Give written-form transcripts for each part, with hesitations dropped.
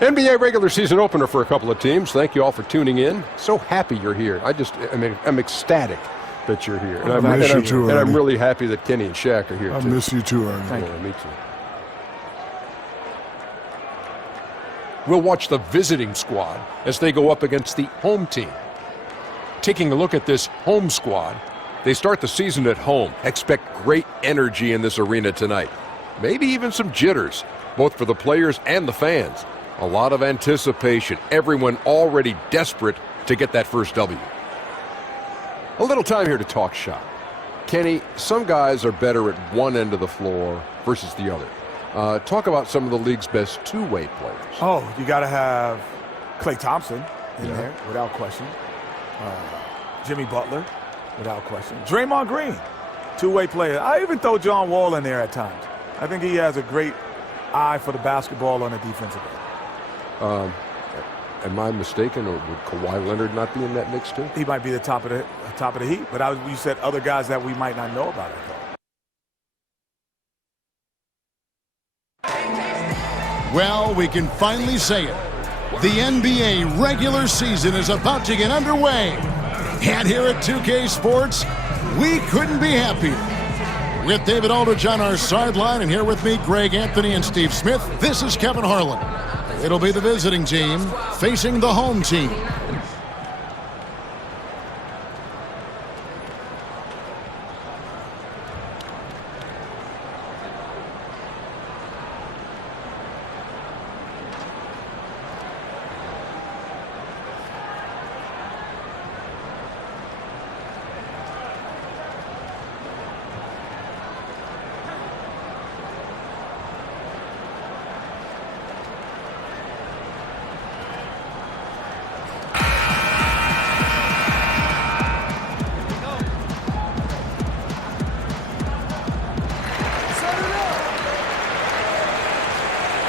NBA regular season opener for a couple of teams. Thank you all for tuning in. So happy you're here. I'm ecstatic that you're here. And I'm really happy that Kenny and Shaq are here, I too. miss you, too, Ernie. Yeah, me too. We'll watch the visiting squad as they go up against the home team. Taking a look at this home squad, they start the season at home. Expect great energy in this arena tonight. Maybe even some jitters, both for the players and the fans. A lot of anticipation. Everyone already desperate to get that first W. A little time here to talk shop. Kenny, some guys are better at one end of the floor versus the other. Talk about some of the league's best two-way players. Oh, you got to have Klay Thompson in there, without question. Jimmy Butler, without question. Draymond Green, two-way player. I even throw John Wall in there at times. I think he has a great eye for the basketball on the defensive end. Am I mistaken, or would Kawhi Leonard not be in that mix too? He might be the top of the heap, but you said other guys that we might not know about, I thought. Well, we can finally say it. The NBA regular season is about to get underway. And here at 2K Sports, we couldn't be happier. With David Aldridge on our sideline, and here with me, Greg Anthony and Steve Smith, this is Kevin Harlan. It'll be the visiting team facing the home team.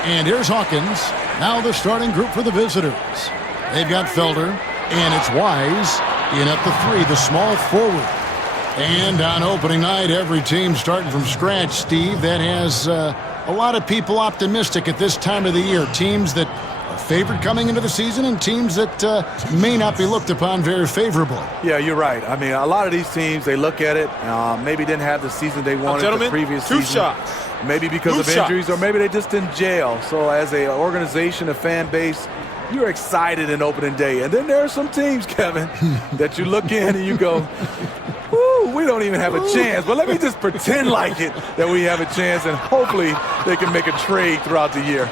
And here's Hawkins, now the starting group for the visitors. They've got Felder, and it's Wise in at the 3, the small forward. And on opening night, every team starting from scratch, Steve. That has a lot of people optimistic at this time of the year. Teams that are favored coming into the season and teams that may not be looked upon very favorable. Yeah, you're right. I mean, a lot of these teams, they look at it, maybe didn't have the season they wanted the previous season. Shots. Maybe because of injuries, or maybe they just in jail. So as an organization, a fan base, you're excited in opening day. And then there are some teams, Kevin, that you look in and you go, whoo, we don't even have a chance. But let me just pretend like it that we have a chance, and hopefully they can make a trade throughout the year.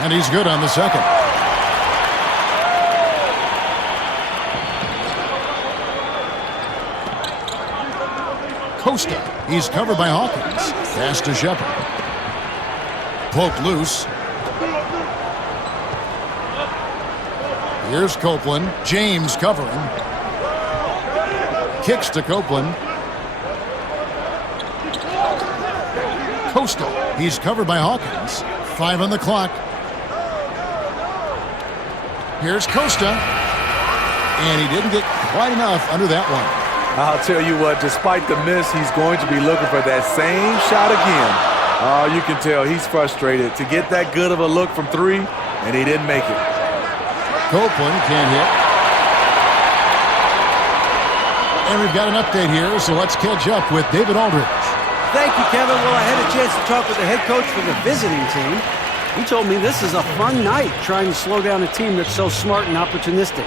And he's good on the second. Costa, he's covered by Hawkins. Pass to Shepard. Poked loose. Here's Copeland. James covering. Kicks to Copeland. Costa, he's covered by Hawkins. 5 on the clock. Here's Costa, and he didn't get quite enough under that one. I'll tell you what, despite the miss, he's going to be looking for that same shot again. You can tell he's frustrated to get that good of a look from 3, and he didn't make it. Copeland can't hit. And we've got an update here, so let's catch up with David Aldridge. Thank you, Kevin. Well, I had a chance to talk with the head coach for the visiting team. He told me this is a fun night trying to slow down a team that's so smart and opportunistic.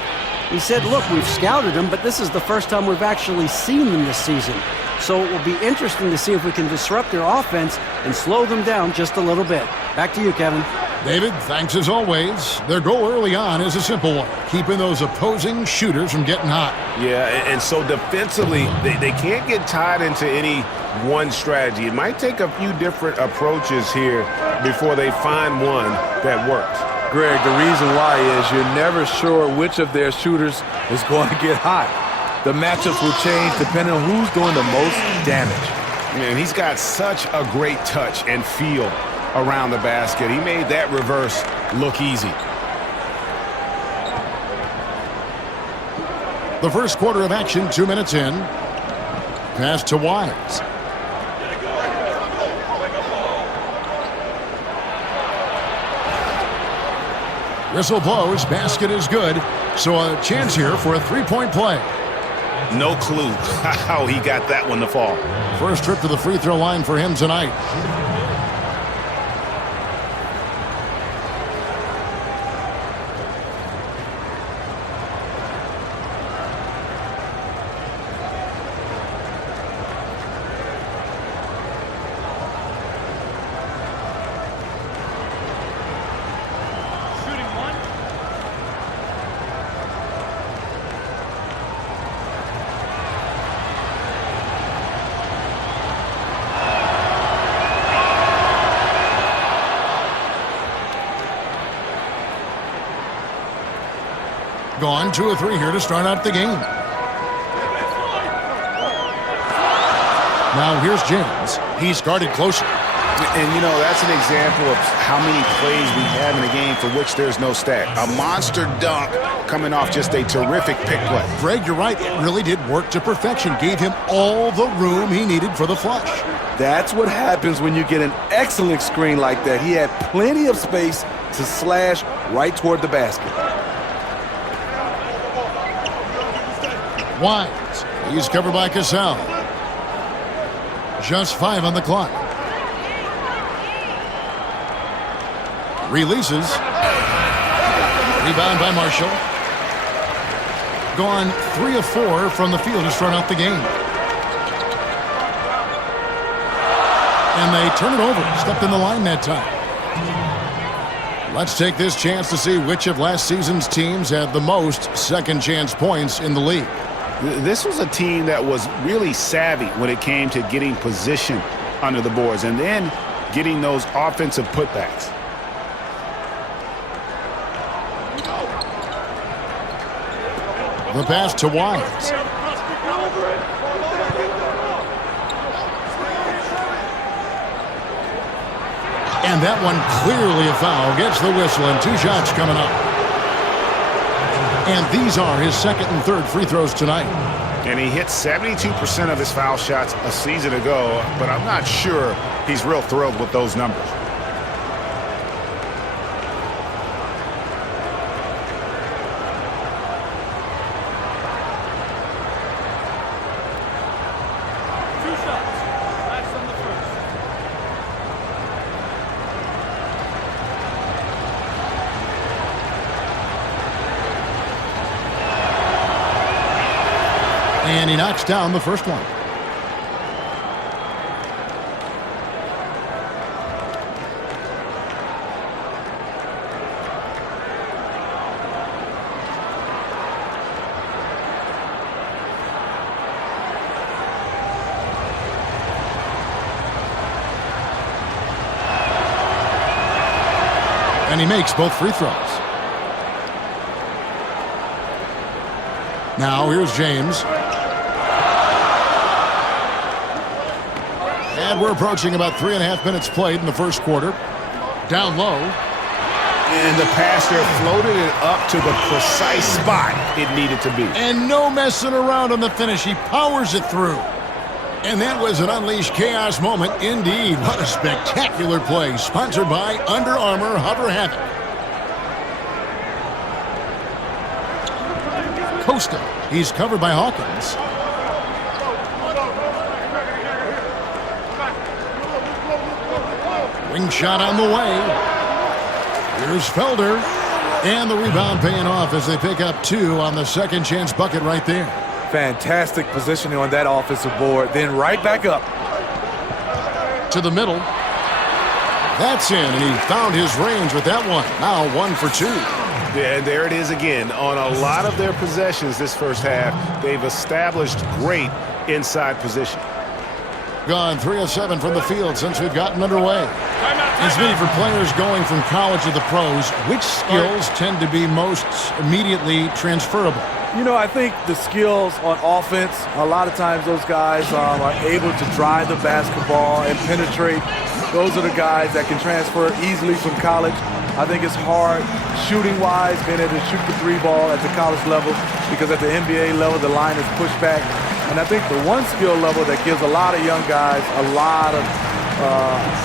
He said, look, we've scouted them, but this is the first time we've actually seen them this season. So it will be interesting to see if we can disrupt their offense and slow them down just a little bit. Back to you, Kevin. David, thanks as always. Their goal early on is a simple one, keeping those opposing shooters from getting hot. Yeah, and so defensively, they can't get tied into any one strategy. It might take a few different approaches here before they find one that works. Greg, the reason why is you're never sure which of their shooters is going to get hot. The matchups will change depending on who's doing the most damage. And he's got such a great touch and feel around the basket. He made that reverse look easy. The first quarter of action, 2 minutes in. Pass to Wise. Whistle blows. Basket is good. So a chance here for a three-point play. No clue how he got that one to fall. First trip to the free throw line for him tonight. Gone 2 of 3 here to start out the game. Now here's James. He's guarded closer. And, you know, that's an example of how many plays we have in a game for which there's no stat. A monster dunk coming off just a terrific pick play. Greg, you're right. It really did work to perfection. Gave him all the room he needed for the flush. That's what happens when you get an excellent screen like that. He had plenty of space to slash right toward the basket. Wise. He's covered by Cassell. Just 5 on the clock. Releases. Rebound by Marshall. Gone 3 of 4 from the field to start out the game. And they turn it over. Stepped in the line that time. Let's take this chance to see which of last season's teams had the most second chance points in the league. This was a team that was really savvy when it came to getting position under the boards and then getting those offensive putbacks. The pass to Wise. And that one clearly a foul. Gets the whistle and 2 shots coming up. And these are his second and third free throws tonight. And he hit 72% of his foul shots a season ago, but I'm not sure he's real thrilled with those numbers. And he knocks down the first one. And he makes both free throws. Now here's James. And we're approaching about 3.5 minutes played in the first quarter. Down low. And the pass there floated it up to the precise spot it needed to be. And no messing around on the finish. He powers it through. And that was an unleashed chaos moment indeed. What a spectacular play. Sponsored by Under Armour Hover Havoc. Costa. He's covered by Hawkins. Wing shot on the way. Here's Felder. And the rebound paying off as they pick up 2 on the second chance bucket right there. Fantastic positioning on that offensive board. Then right back up. To the middle. That's in, and he found his range with that one. Now 1 for 2. Yeah, there it is again. On a lot of their possessions this first half, they've established great inside position. Gone 3 of 7 from the field since we've gotten underway. It's neat for players going from college to the pros. Which skills tend to be most immediately transferable? You know, I think the skills on offense, a lot of times those guys are able to drive the basketball and penetrate. Those are the guys that can transfer easily from college. I think it's hard shooting-wise, being able to shoot the three ball at the college level, because at the NBA level, the line is pushed back. And I think the one skill level that gives a lot of young guys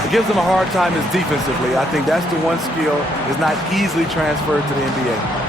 it gives them a hard time is defensively. I think that's the one skill is not easily transferred to the NBA.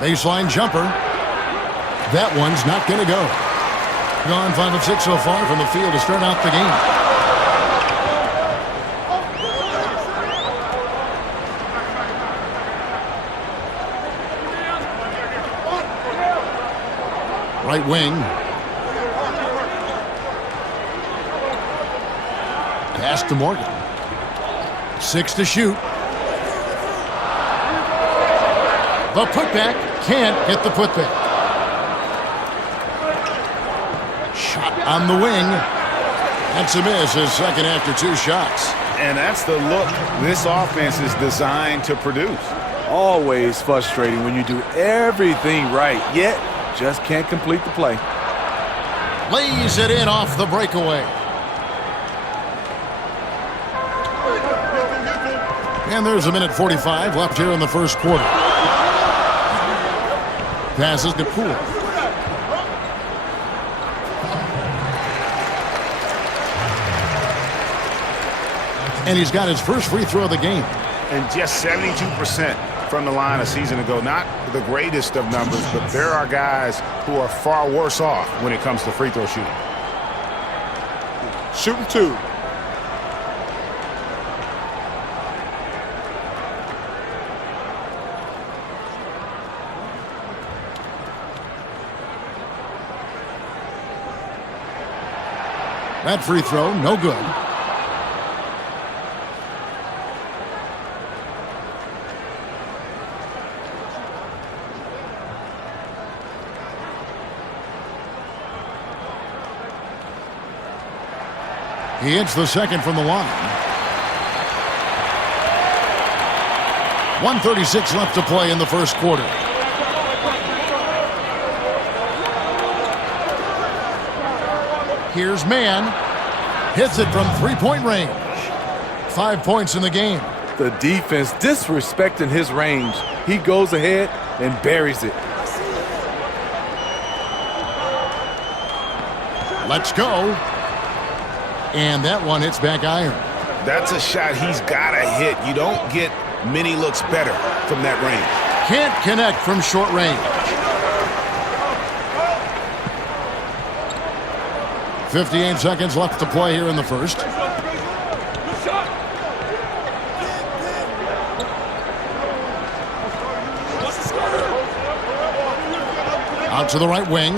Baseline jumper. That one's not going to go. Gone 5 of 6 so far from the field to start out the game. Right wing. Pass to Morgan. 6 to shoot. The putback. Can't get the putback. Shot on the wing. That's a miss. His second after 2 shots. And that's the look this offense is designed to produce. Always frustrating when you do everything right, yet just can't complete the play. Lays it in off the breakaway. And there's 1:45 left here in the first quarter. Passes to Poole. And he's got his first free throw of the game. And just 72% from the line a season ago. Not the greatest of numbers, but there are guys who are far worse off when it comes to free throw shooting. Shooting 2. That free throw, no good. He hits the second from the line. 1:36 left to play in the first quarter. Here's Mann. Hits it from three-point range. 5 points in the game. The defense disrespecting his range. He goes ahead and buries it. Let's go. And that one hits back iron. That's a shot he's got to hit. You don't get many looks better from that range. Can't connect from short range. 58 seconds left to play here in the first. Out to the right wing.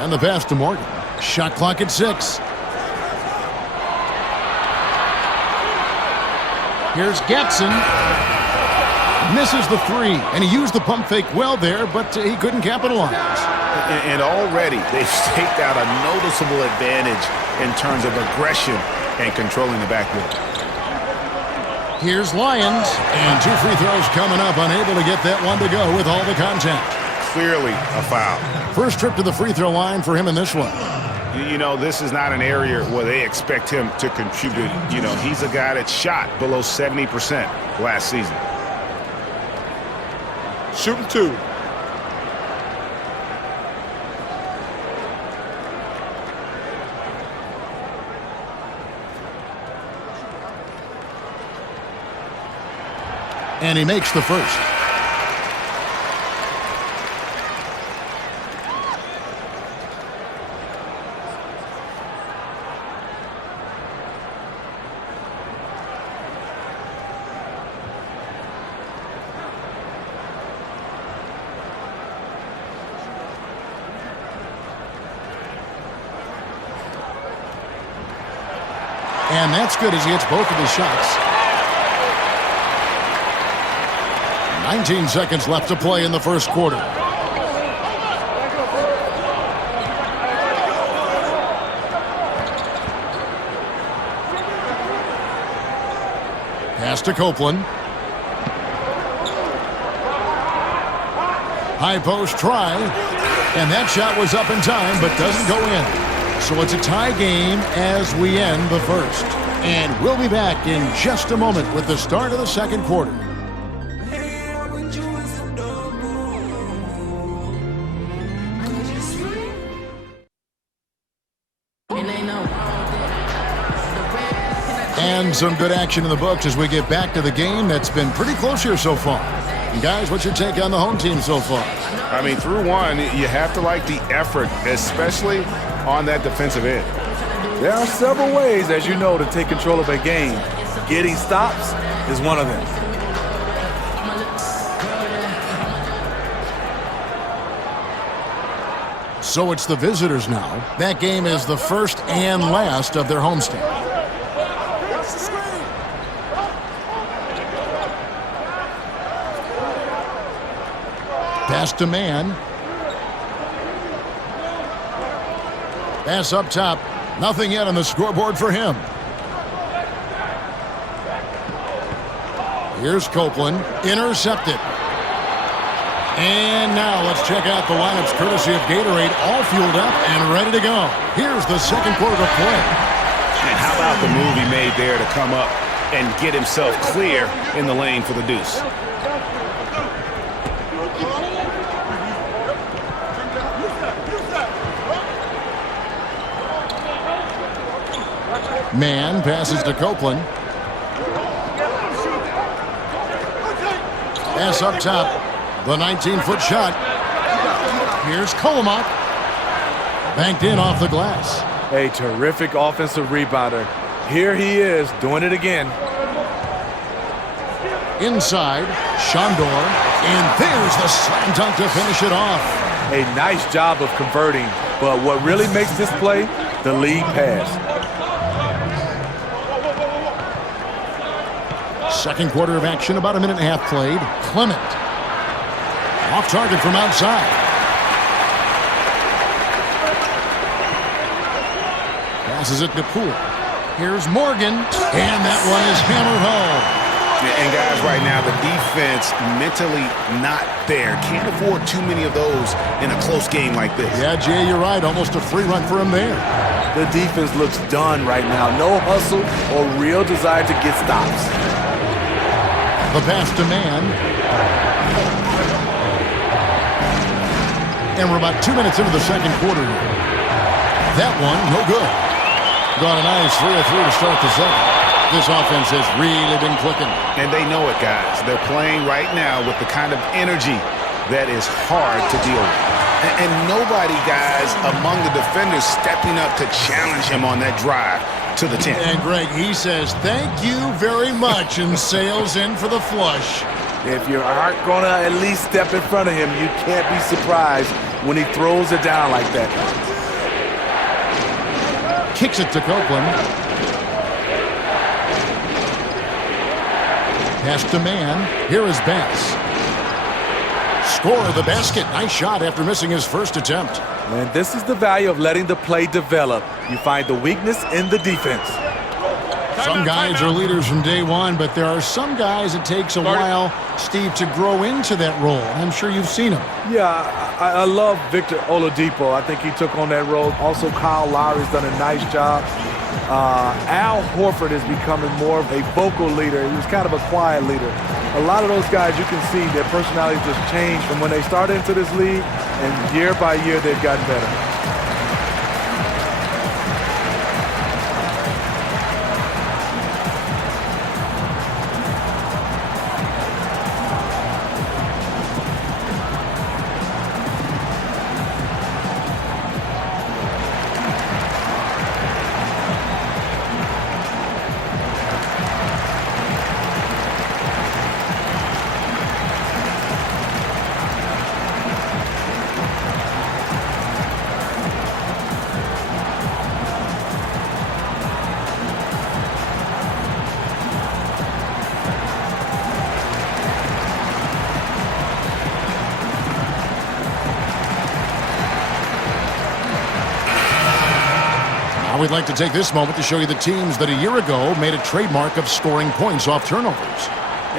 And the pass to Morgan. Shot clock at 6. Here's Gatson. Misses the 3, and he used the pump fake well there, but he couldn't capitalize. And already they've staked out a noticeable advantage in terms of aggression and controlling the backcourt. Here's Lyons, and 2 free throws coming up, unable to get that one to go with all the contact. Clearly a foul. First trip to the free throw line for him in this one. You know, this is not an area where they expect him to contribute. You know, he's a guy that shot below 70% last season. Shooting 2. And he makes the first. And that's good as he hits both of his shots. 19 seconds left to play in the first quarter. Pass to Copeland. High post try. And that shot was up in time, but doesn't go in. So it's a tie game as we end the first. And we'll be back in just a moment with the start of the second quarter. And some good action in the books as we get back to the game that's been pretty close here so far. And guys, what's your take on the home team so far? I mean, through one, you have to like the effort, especially on that defensive end. There are several ways, as you know, to take control of a game. Getting stops is one of them. So it's the visitors now. That game is the first and last of their homestand. Pass to man. Pass up top. Nothing yet on the scoreboard for him. Here's Copeland. Intercepted. And now let's check out the lineups courtesy of Gatorade, all fueled up and ready to go. Here's the second quarter to play. And how about the move he made there to come up and get himself clear in the lane for the deuce? Man passes to Copeland. Pass up top. The 19-foot shot. Here's Coleman. Banked in off the glass. A terrific offensive rebounder. Here he is doing it again. Inside, Shondor. And there's the slam dunk to finish it off. A nice job of converting. But what really makes this play, the lead pass. Second quarter of action, about a minute and a half played. Clement. Off target from outside. Passes it to Poole. Here's Morgan. And that one is hammered home. And guys, right now, the defense mentally not there. Can't afford too many of those in a close game like this. Yeah, Jay, you're right. Almost a free run for him there. The defense looks done right now. No hustle or real desire to get stops. The pass to man. And we're about 2 minutes into the second quarter. That one, no good. Got a nice 3 of 3 to start the second. This offense has really been clicking. And they know it, guys. They're playing right now with the kind of energy that is hard to deal with. And nobody, guys, among the defenders stepping up to challenge him on that drive to the 10. And Greg, he says, thank you very much, and sails in for the flush. If you aren't going to at least step in front of him, you can't be surprised when he throws it down like that. Kicks it to Copeland. Pass to man. Here is Bass. Score the basket. Nice shot after missing his first attempt. And this is the value of letting the play develop. You find the weakness in the defense. Some guys are leaders from day one, but there are some guys it takes a while, Steve, to grow into that role. I'm sure you've seen him. Yeah, I love Victor Oladipo. I think he took on that role. Also, Kyle Lowry's done a nice job. Al Horford is becoming more of a vocal leader. He was kind of a quiet leader. A lot of those guys, you can see their personalities just changed from when they started into this league, and year by year they've gotten better. Now we'd like to take this moment to show you the teams that a year ago made a trademark of scoring points off turnovers.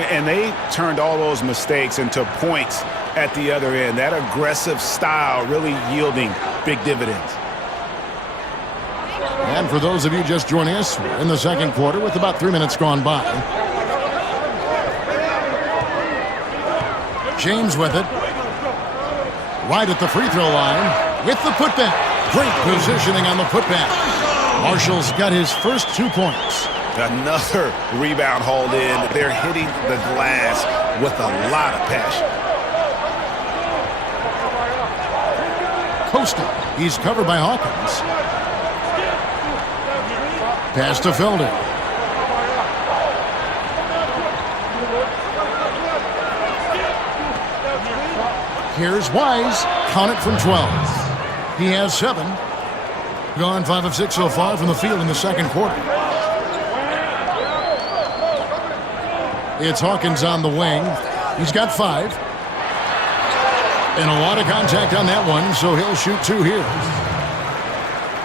And they turned all those mistakes into points at the other end. That aggressive style really yielding big dividends. And for those of you just joining us, we're in the second quarter with about 3 minutes gone by. James with it. Right at the free throw line with the putback. Great positioning on the putback. Marshall's got his first 2 points. Another rebound hauled in. They're hitting the glass with a lot of passion. Costa. He's covered by Hawkins. Pass to Felder. Here's Wise. Count it from 12. He has 7. Gone 5 of 6 so far from the field in the second quarter. It's Hawkins on the wing. He's got 5. And a lot of contact on that one, so he'll shoot 2 here.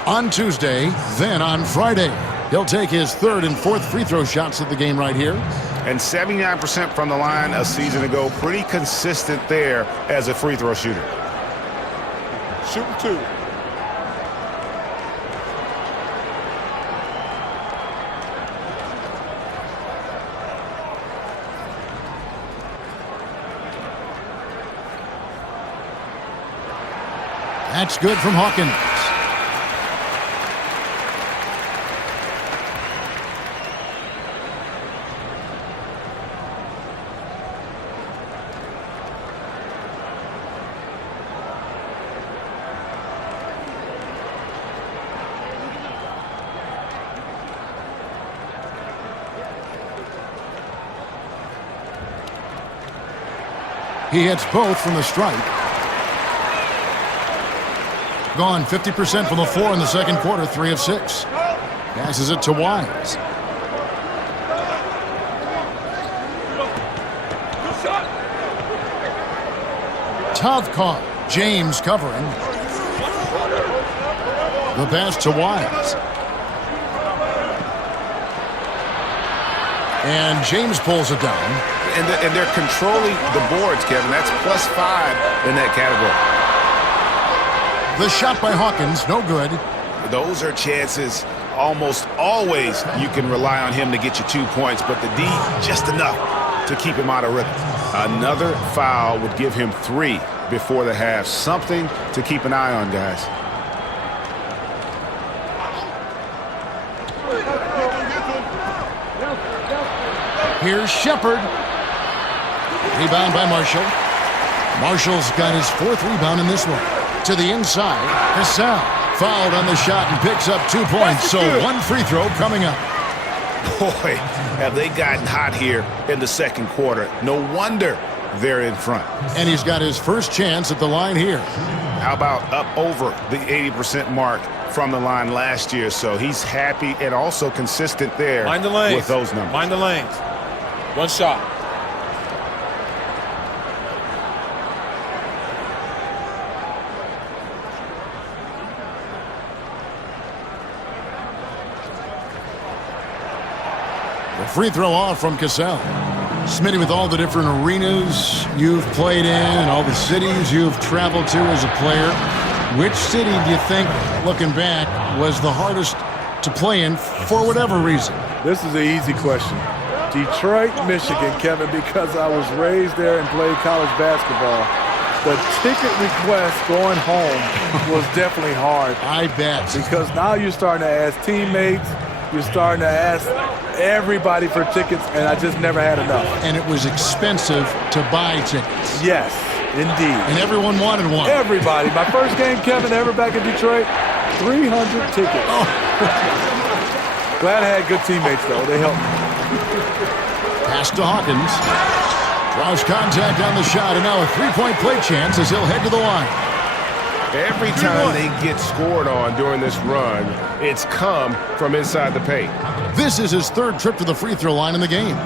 On Tuesday, then on Friday, he'll take his 3rd and 4th free throw shots at the game right here. And 79% from the line a season ago. Pretty consistent there as a free throw shooter. Shooting 2. That's good from Hawkins. He hits both from the stripe. Gone 50% from the floor in the second quarter, 3 of 6. Passes it to Wise. Tough call. James covering. The pass to Wise. And James pulls it down. And they're controlling the boards, Kevin. That's +5 in that category. The shot by Hawkins, no good. Those are chances almost always you can rely on him to get you 2 points, but the D just enough to keep him out of rhythm. Another foul would give him 3 before the half. Something to keep an eye on, guys. Here's Shepard. Rebound by Marshall. Marshall's got his 4th rebound in this one. To the inside, Cassell fouled on the shot and picks up 2 points, so 1 free throw coming up. Boy, have they gotten hot here in the second quarter. No wonder they're in front. And he's got his first chance at the line here. How about up over the 80% mark from the line last year? So he's happy and also consistent there Mind the lanes. with those numbers. Mind the lanes. 1 shot. Free throw off from Cassell. Smitty, with all the different arenas you've played in and all the cities you've traveled to as a player, which city do you think, looking back, was the hardest to play in for whatever reason? This is an easy question. Detroit, Michigan, Kevin, because I was raised there and played college basketball. The ticket request going home was definitely hard. I bet. Because now you're starting to ask teammates, you're starting to ask everybody for tickets, and I just never had enough. And it was expensive to buy tickets. Yes, indeed. And everyone wanted one. Everybody. My first game, Kevin, ever back in Detroit, 300 tickets. Oh. Glad I had good teammates, though. They helped me. Pass to Hawkins. Draws contact on the shot, and now a three-point play chance as he'll head to the line. Every time they get scored on during this run, it's come from inside the paint. This is his 3rd trip to the free throw line in the game.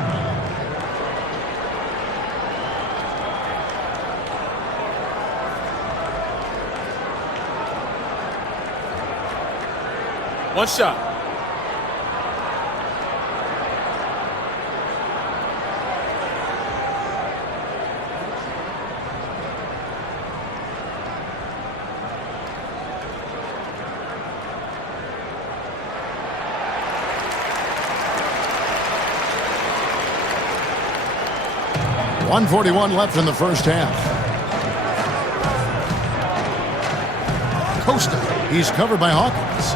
One shot. .141 left in the first half. Costa, he's covered by Hawkins.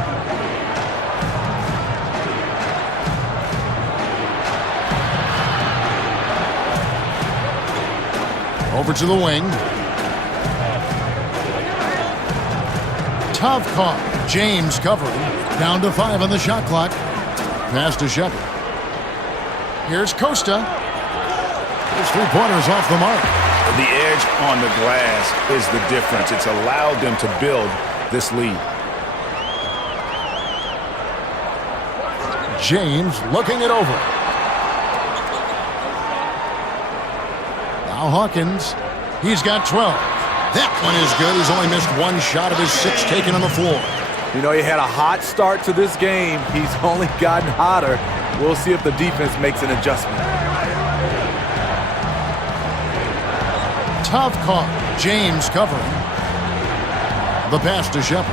Over to the wing. Tavkov, James covering. Down to 5 on the shot clock. Pass to Shepard. Here's Costa. His 3-pointers off the mark. The edge on the glass is the difference. It's allowed them to build this lead. James looking it over. Now Hawkins. He's got 12. That one is good. He's only missed 1 shot of his 6 taken on the floor. You know, he had a hot start to this game. He's only gotten hotter. We'll see if the defense makes an adjustment. Tavkov, James covering. The pass to Shepard.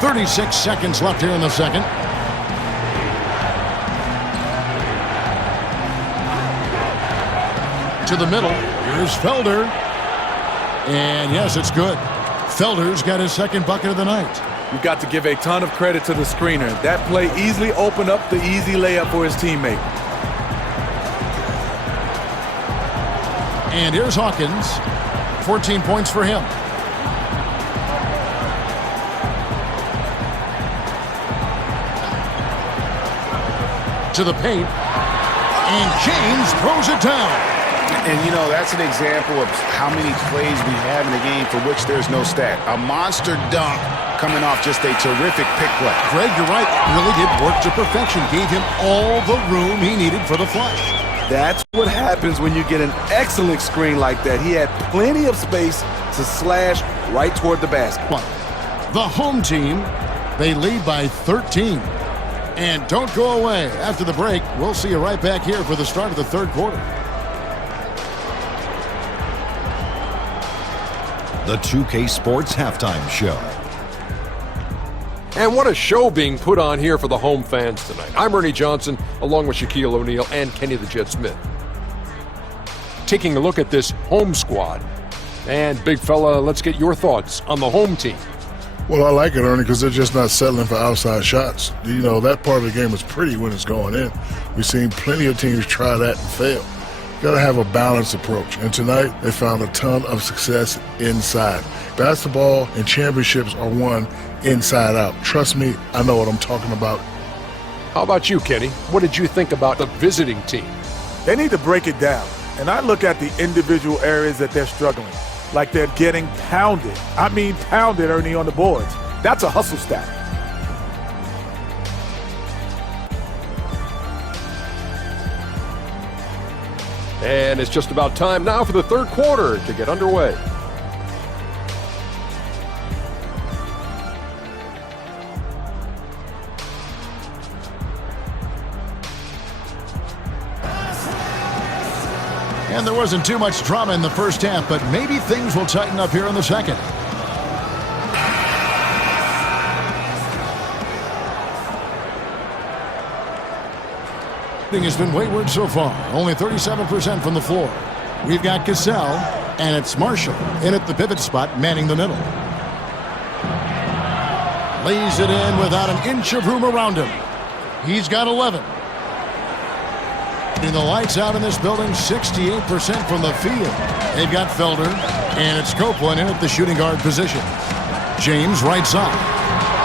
36 seconds left here in the second. To the middle. Here's Felder. And yes, it's good. Felder's got his second bucket of the night. You've got to give a ton of credit to the screener. That play easily opened up the easy layup for his teammate. And here's Hawkins. 14 points for him. To the paint. And James throws it down. And, you know, that's an example of how many plays we have in the game for which there's no stat. A monster dunk coming off just a terrific pick play. Greg, you're right. Really did work to perfection. Gave him all the room he needed for the flush. That's what happens when you get an excellent screen like that. He had plenty of space to slash right toward the basket. The home team, they lead by 13. And don't go away. After the break, we'll see you right back here for the start of the third quarter. The 2K Sports Halftime Show. And what a show being put on here for the home fans tonight. I'm Ernie Johnson, along with Shaquille O'Neal and Kenny the Jet Smith. Taking a look at this home squad. And, big fella, let's get your thoughts on the home team. Well, I like it, Ernie, because they're just not settling for outside shots. You know, that part of the game is pretty when it's going in. We've seen plenty of teams try that and fail. You got to have a balanced approach. And tonight, they found a ton of success inside. Basketball and championships are won inside out. Trust me, I know what I'm talking about. How about you, Kenny? What did you think about the visiting team? They need to break it down. And I look at the individual areas that they're struggling. Like they're getting pounded. I mean pounded, Ernie, on the boards. That's a hustle stat. And it's just about time now for the third quarter to get underway. And there wasn't too much drama in the first half, but maybe things will tighten up here in the second. Has been wayward so far, only 37% from the floor. We've got Cassell, and it's Marshall in at the pivot spot, manning the middle. Lays it in without an inch of room around him. He's got 11. And the lights out in this building, 68% from the field. They've got Felder, and it's Copeland in at the shooting guard position. James right side.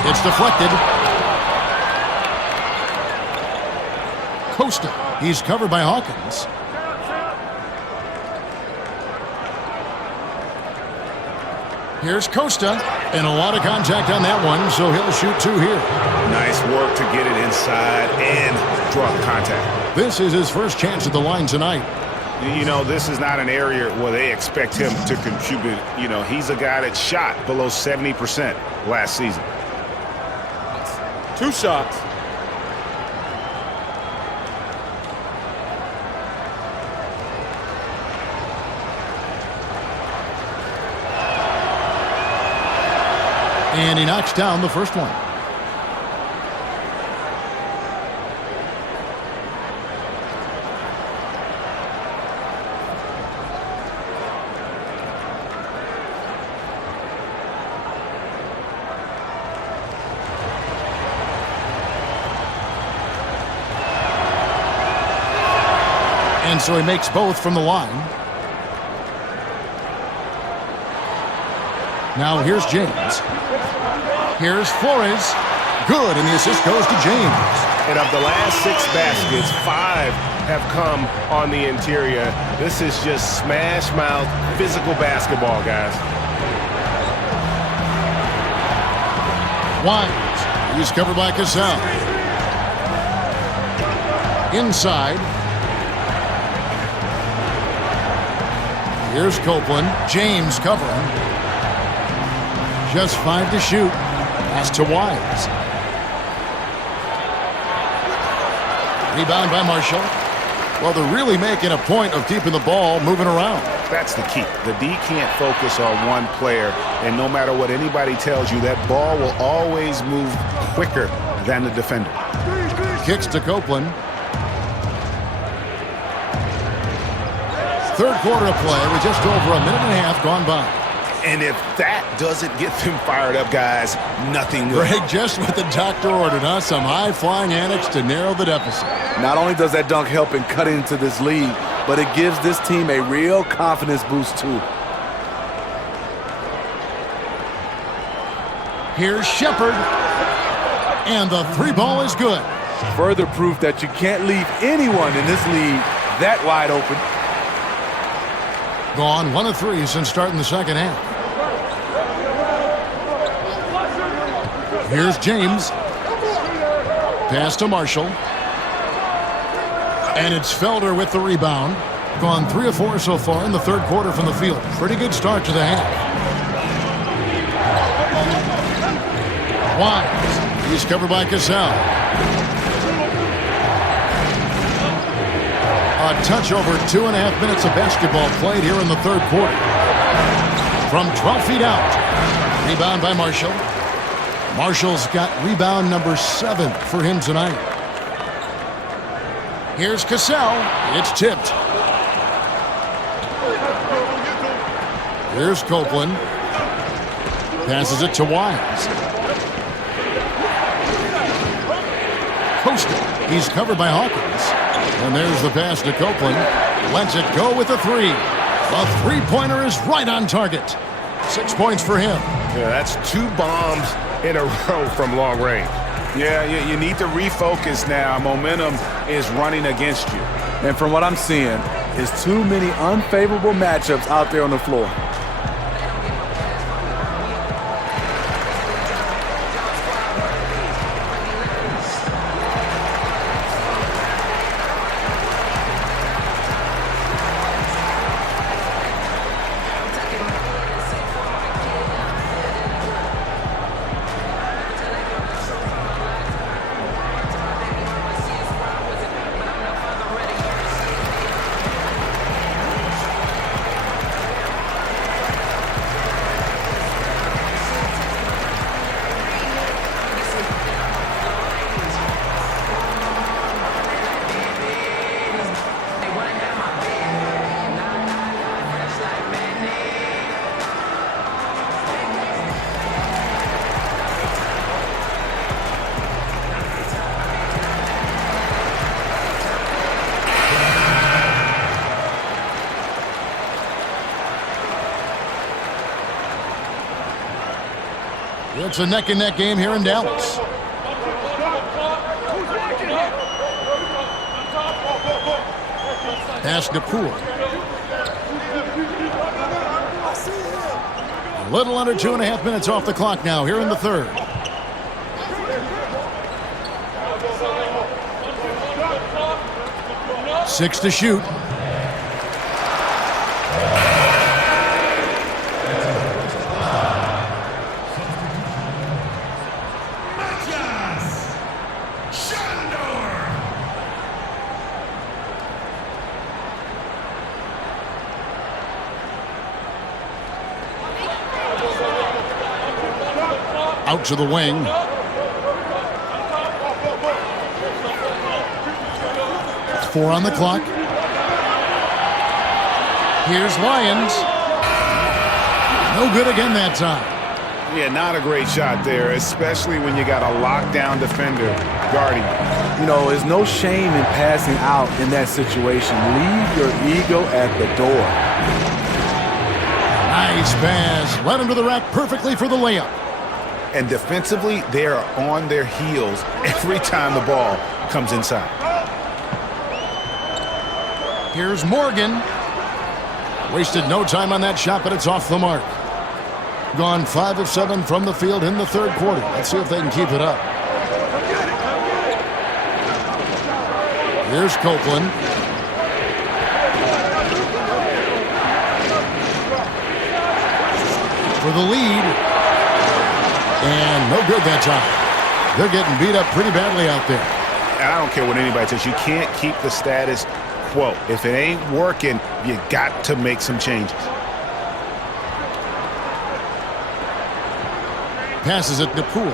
It's deflected. Costa, he's covered by Hawkins. Here's Costa, and a lot of contact on that one, so he'll shoot 2 here. Nice work to get it inside and draw the contact. This is his first chance at the line tonight. You know, this is not an area where they expect him to contribute. You know, he's a guy that shot below 70% last season. 2 shots. And he knocks down the first one. And so he makes both from the line. Now here's James. Here's Flores. Good, and the assist goes to James. And of the last 6 baskets, 5 have come on the interior. This is just smash mouth physical basketball, guys. Wise. He's covered by Cassell. Inside. Here's Copeland. James covering. Just 5 to shoot. Pass to Wise. Rebound by Marshall. Well, they're really making a point of keeping the ball moving around. That's the key. The D can't focus on one player, and no matter what anybody tells you, that ball will always move quicker than the defender. Kicks to Copeland. Third quarter of play with just over a minute and a half gone by. And if that doesn't get them fired up, guys, nothing will. Greg, just what the doctor ordered, huh? Some high-flying antics to narrow the deficit. Not only does that dunk help in cutting into this lead, but it gives this team a real confidence boost, too. Here's Shepard. And the 3-ball is good. Further proof that you can't leave anyone in this league that wide open. Gone 1 of 3 since starting the second half. Here's James. Pass to Marshall. And it's Felder with the rebound. Gone 3 of 4 so far in the third quarter from the field. Pretty good start to the half. Wise. He's covered by Cassell. A touch over 2.5 minutes of basketball played here in the third quarter. From 12 feet out. Rebound by Marshall. Marshall's got rebound number 7 for him tonight. Here's Cassell. It's tipped. Here's Copeland. Passes it to Wise. Coastal. He's covered by Hawkins. And there's the pass to Copeland. Lets it go with a 3. The three-pointer is right on target. 6 points for him. Yeah, that's 2 bombs in a row from long range. Yeah, you need to refocus now. Momentum is running against you. And from what I'm seeing, is too many unfavorable matchups out there on the floor. It's a neck-and-neck game here in Dallas. Pass to Poole. A little under 2.5 minutes off the clock now here in the third. Six to shoot. Out to the wing. It's 4 on the clock. Here's Lyons. No good again that time. Yeah, not a great shot there, especially when you got a lockdown defender guarding. You know, there's no shame in passing out in that situation. Leave your ego at the door. Nice pass. Led him to the rack perfectly for the layup. And defensively, they are on their heels every time the ball comes inside. Here's Morgan. Wasted no time on that shot, but it's off the mark. Gone 5 of 7 from the field in the third quarter. Let's see if they can keep it up. Here's Copeland. For the lead. And no good that time. They're getting beat up pretty badly out there. And I don't care what anybody says. You can't keep the status quo. If it ain't working, you got to make some changes. Passes it to Poole.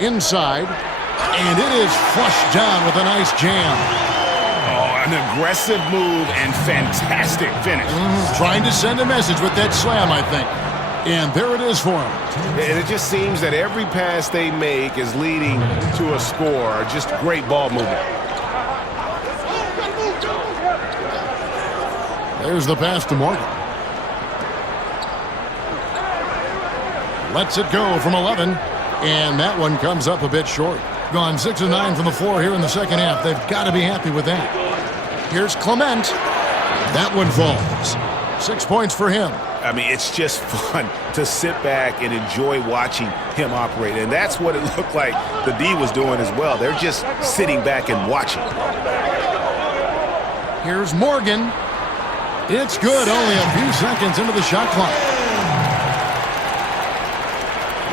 Inside. And it is flushed down with a nice jam. Oh, an aggressive move and fantastic finish. Trying to send a message with that slam, I think. And there it is for him. And it just seems that every pass they make is leading to a score. Just great ball movement. There's the pass to Morgan. Lets it go from 11. And that one comes up a bit short. Gone 6 of 9 from the floor here in the second half. They've got to be happy with that. Here's Clement. That one falls. 6 points for him. I mean, it's just fun to sit back and enjoy watching him operate. And that's what it looked like the D was doing as well. They're just sitting back and watching. Here's Morgan. It's good. Only a few seconds into the shot clock.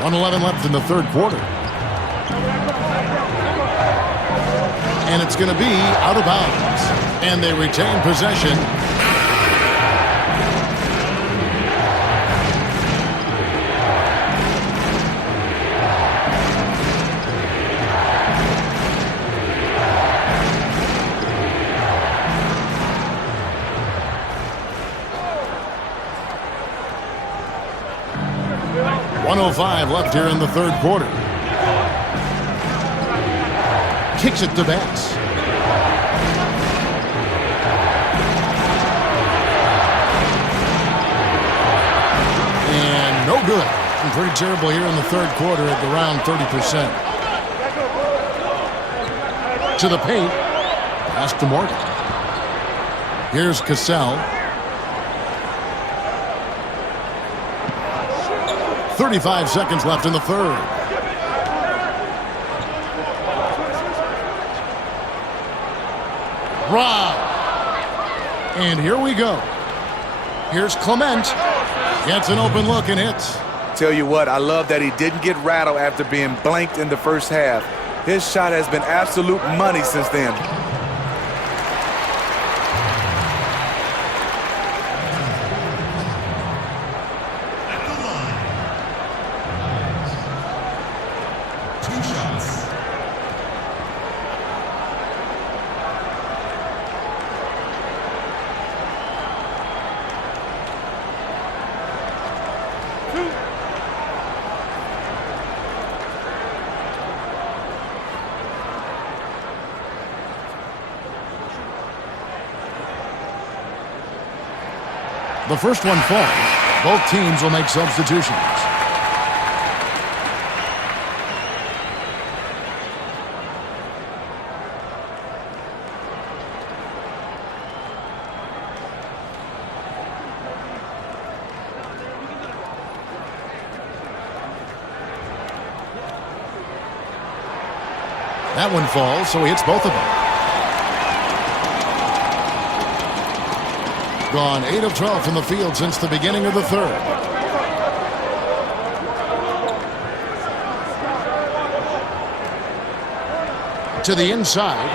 1:11 left in the third quarter. And it's going to be out of bounds. And they retain possession. .105 left here in the third quarter. Kicks it to Bass. And no good. Pretty terrible here in the third quarter at around 30%. To the paint. Pass to Morgan. Here's Cassell. 35 seconds left in the third. Rob. And here we go. Here's Clement. Gets an open look and hits. Tell you what, I love that he didn't get rattled after being blanked in the first half. His shot has been absolute money since then. The first one falls. Both teams will make substitutions. That one falls, so he hits both of them. Gone 8 of 12 from the field since the beginning of the third. To the inside.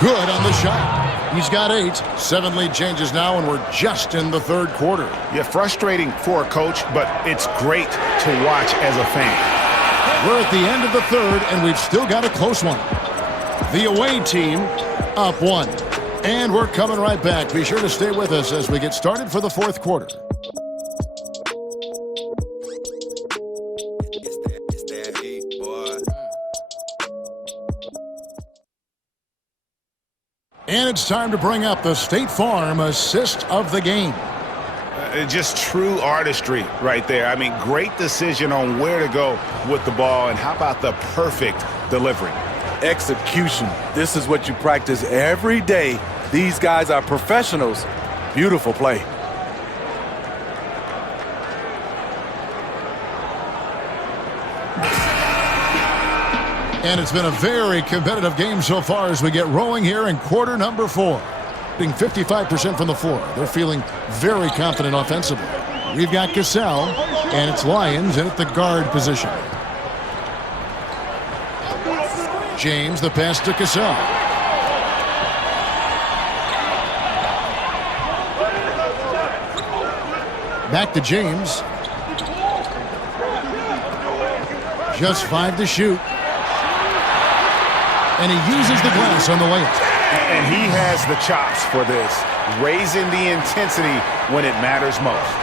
Good on the shot. He's got 8. 7 lead changes now, and we're just in the third quarter. Yeah, frustrating for a coach, but it's great to watch as a fan. We're at the end of the third, and we've still got a close one. The away team up 1. And we're coming right back. Be sure to stay with us as we get started for the fourth quarter. And it's time to bring up the State Farm assist of the game. Just true artistry right there. I mean, great decision on where to go with the ball, and how about the perfect delivery? Execution. This is what you practice every day. These guys are professionals. Beautiful play. And it's been a very competitive game so far as we get rolling here in quarter number 4. Being 55% from the floor. They're feeling very confident offensively. We've got Cassell, and it's Lions in at the guard position. James, the pass to Cassell. Back to James. Just 5 to shoot. And he uses the glass on the layup. And he has the chops for this, raising the intensity when it matters most.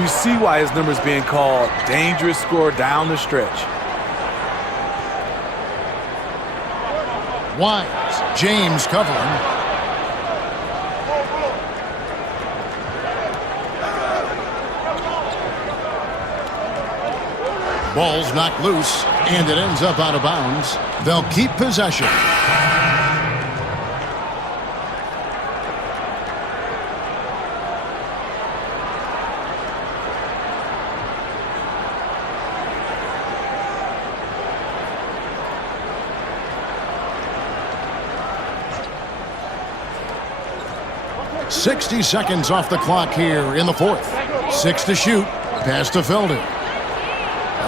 You see why his number's being called dangerous scorer down the stretch. Wise. James covering. Ball's knocked loose, and it ends up out of bounds. They'll keep possession. .60 off the clock here in the fourth. 6 to shoot. Pass to Felder.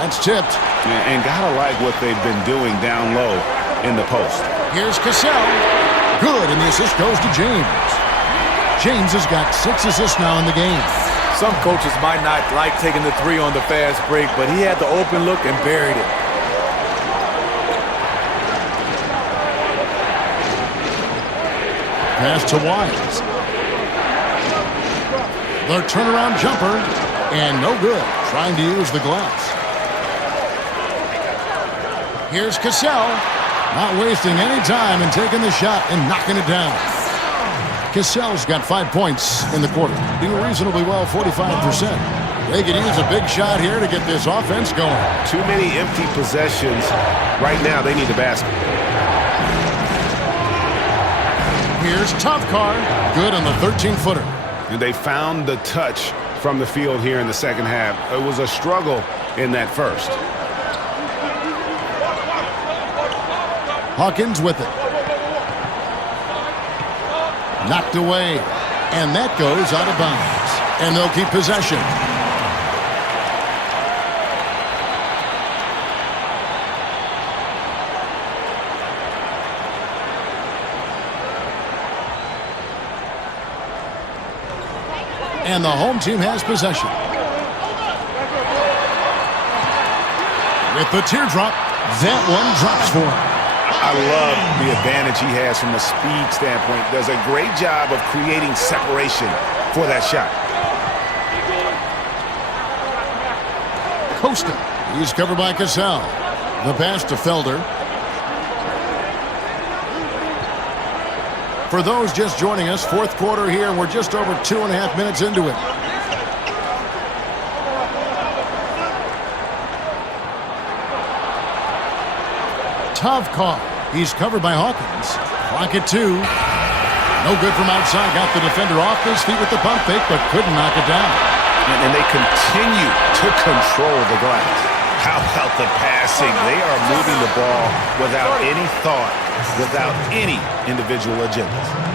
That's tipped. And gotta like what they've been doing down low in the post. Here's Cassell. Good, and the assist goes to James. James has got 6 assists now in the game. Some coaches might not like taking the 3 on the fast break, but he had the open look and buried it. Pass to Wise. Their turnaround jumper, and no good. Trying to use the glass. Here's Cassell, not wasting any time and taking the shot and knocking it down. Cassell's got 5 points in the quarter, doing reasonably well, 45%. They can use a big shot here to get this offense going. Too many empty possessions. Right now, they need a basket. Here's Topcar, good on the 13-footer. And they found the touch from the field here in the second half. It was a struggle in that first. Hawkins with it. Knocked away. And that goes out of bounds. And they'll keep possession. And the home team has possession. With the teardrop, that one drops for him. I love the advantage he has from a speed standpoint. Does a great job of creating separation for that shot. Costa. He's covered by Cassell. The pass to Felder. For those just joining us, fourth quarter here, and we're just over 2.5 minutes into it. Topcar. He's covered by Hawkins. Clock at 2. No good from outside. Got the defender off his feet with the pump fake, but couldn't knock it down. And they continue to control the glass. How about the passing? They are moving the ball without any thought, without any individual agendas.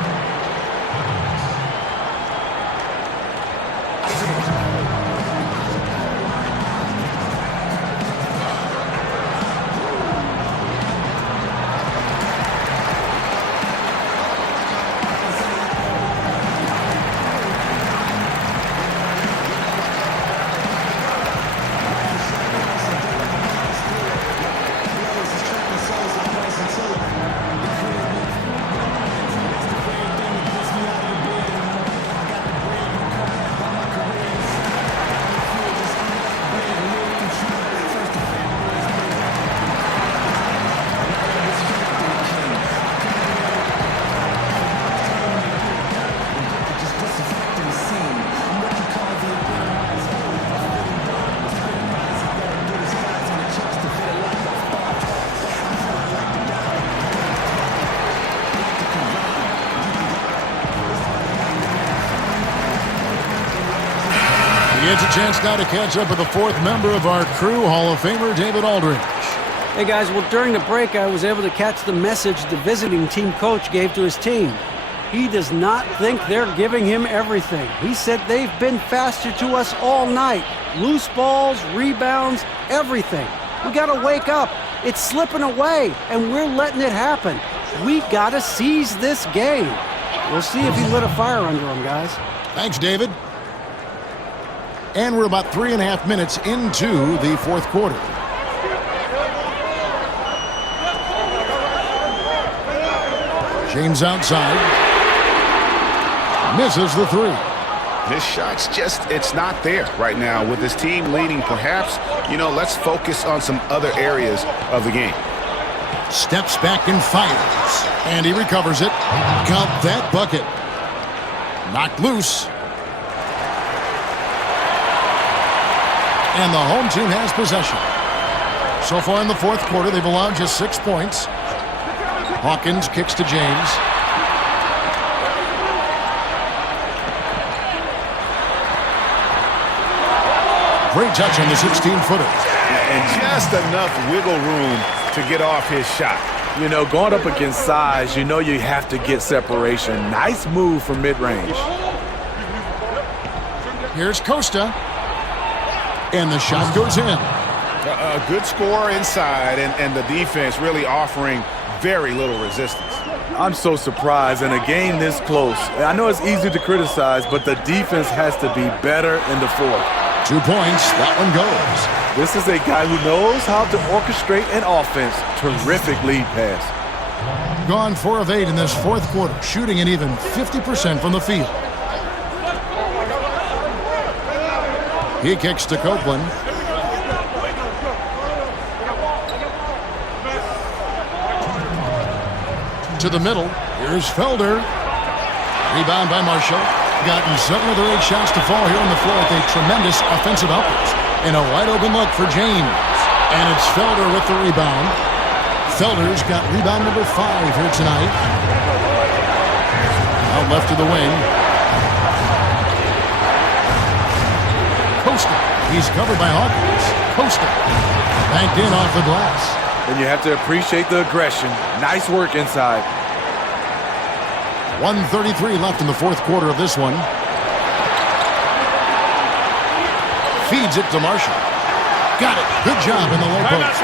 He gets a chance now to catch up with the fourth member of our crew, Hall of Famer David Aldridge. Hey, guys, well, during the break, I was able to catch the message the visiting team coach gave to his team. He does not think they're giving him everything. He said they've been faster to us all night. Loose balls, rebounds, everything. We got to wake up. It's slipping away, and we're letting it happen. We got to seize this game. We'll see if he lit a fire under him, guys. Thanks, David. And we're about 3.5 minutes into the fourth quarter. James outside. Misses the three. This shot's just, it's not there right now. With his team leading, perhaps, let's focus on some other areas of the game. Steps back and fires. And he recovers it. Count that bucket. Knocked loose. And the home team has possession. So far in the fourth quarter, they've allowed just 6 points. Hawkins kicks to James. Great touch on the 16-footer. And just enough wiggle room to get off his shot. Going up against size, you have to get separation. Nice move from mid-range. Here's Costa. And the shot goes in. A good score inside, and the defense really offering very little resistance. I'm so surprised in a game this close. I know it's easy to criticize, but the defense has to be better in the fourth. 2 points. That one goes. This is a guy who knows how to orchestrate an offense. Terrific lead pass. Gone 4 of 8 in this fourth quarter, shooting an even 50% from the field. He kicks to Copeland. To the middle. Here's Felder. Rebound by Marshall. Gotten 7 of their 8 shots to fall here on the floor with a tremendous offensive output. And a wide open look for James. And it's Felder with the rebound. Felder's got rebound number 5 here tonight. Out left to the wing. Costa. He's covered by Hawkins. Costa. Banked in off the glass. And you have to appreciate the aggression. Nice work inside. 1:33 left in the fourth quarter of this one. Feeds it to Marshall. Got it. Good job in the low post.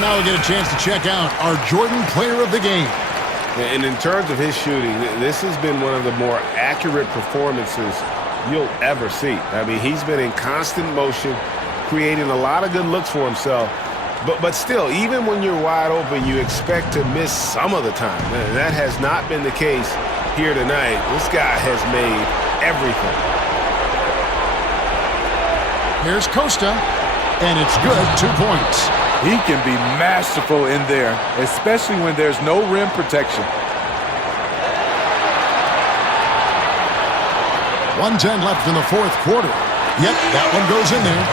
Now we get a chance to check out our Jordan player of the game. And in terms of his shooting, this has been one of the more accurate performances you'll ever see. I mean, he's been in constant motion, creating a lot of good looks for himself. But still, even when you're wide open, you expect to miss some of the time. And that has not been the case here tonight. This guy has made everything. Here's Costa, and it's good. 2 points. He can be masterful in there, especially when there's no rim protection. 1:10 left in the fourth quarter. Yep, that one goes in there.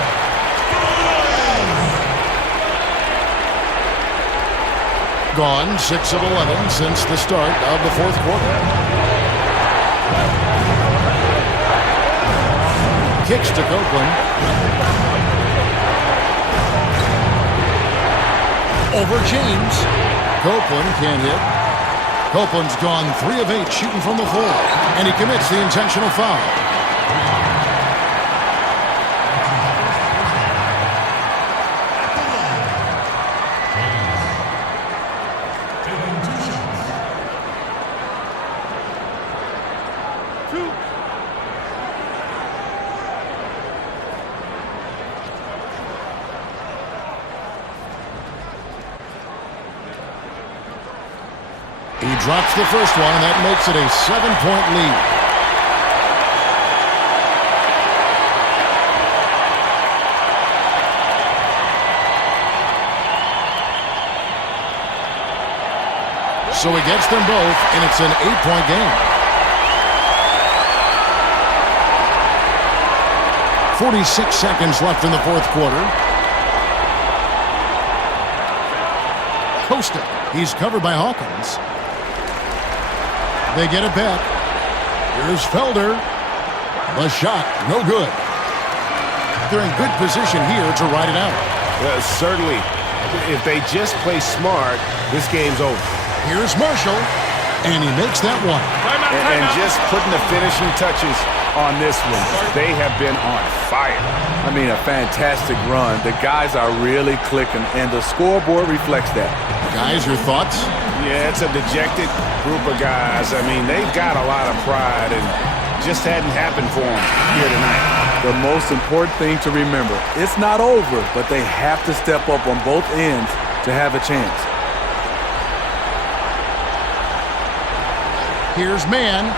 Gone 6 of 11 since the start of the fourth quarter. Kicks to Copeland. Over James. Copeland can't hit. Copeland's gone 3 of 8 shooting from the floor, and he commits the intentional foul. He drops the first one, and that makes it a 7-point lead. So he gets them both, and it's an 8-point game. 46 seconds left in the fourth quarter. Costa, he's covered by Hawkins. They get it back. Here's Felder. The shot, no good. They're in good position here to ride it out. Certainly, if they just play smart, this game's over. Here's Marshall, and he makes that one. And just putting the finishing touches on this one. They have been on fire. I mean, a fantastic run. The guys are really clicking, and the scoreboard reflects that. Guys, your thoughts? Yeah, it's a dejected group of guys. I mean, they've got a lot of pride, and just hadn't happened for them here tonight. The most important thing to remember, it's not over, but they have to step up on both ends to have a chance. Here's Mann.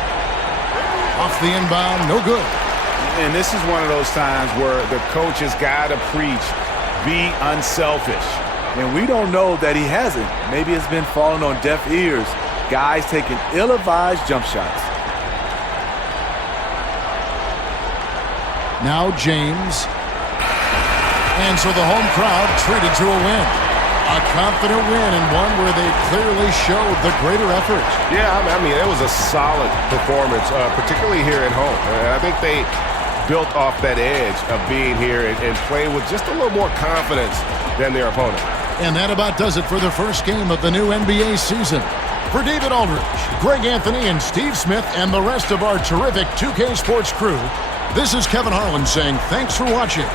Off the inbound, no good. And this is one of those times where the coach has got to preach, be unselfish. And we don't know that he hasn't. Maybe it's been falling on deaf ears. Guys taking ill-advised jump shots. Now James. And so the home crowd treated to a win. A confident win, and one where they clearly showed the greater effort. Yeah, I mean, it was a solid performance, particularly here at home. And I think they built off that edge of being here and playing with just a little more confidence than their opponent. And that about does it for the first game of the new NBA season. For David Aldridge, Greg Anthony, and Steve Smith, and the rest of our terrific 2K Sports crew, this is Kevin Harlan saying thanks for watching.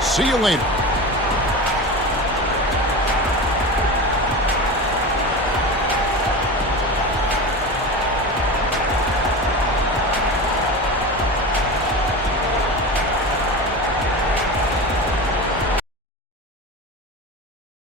See you later.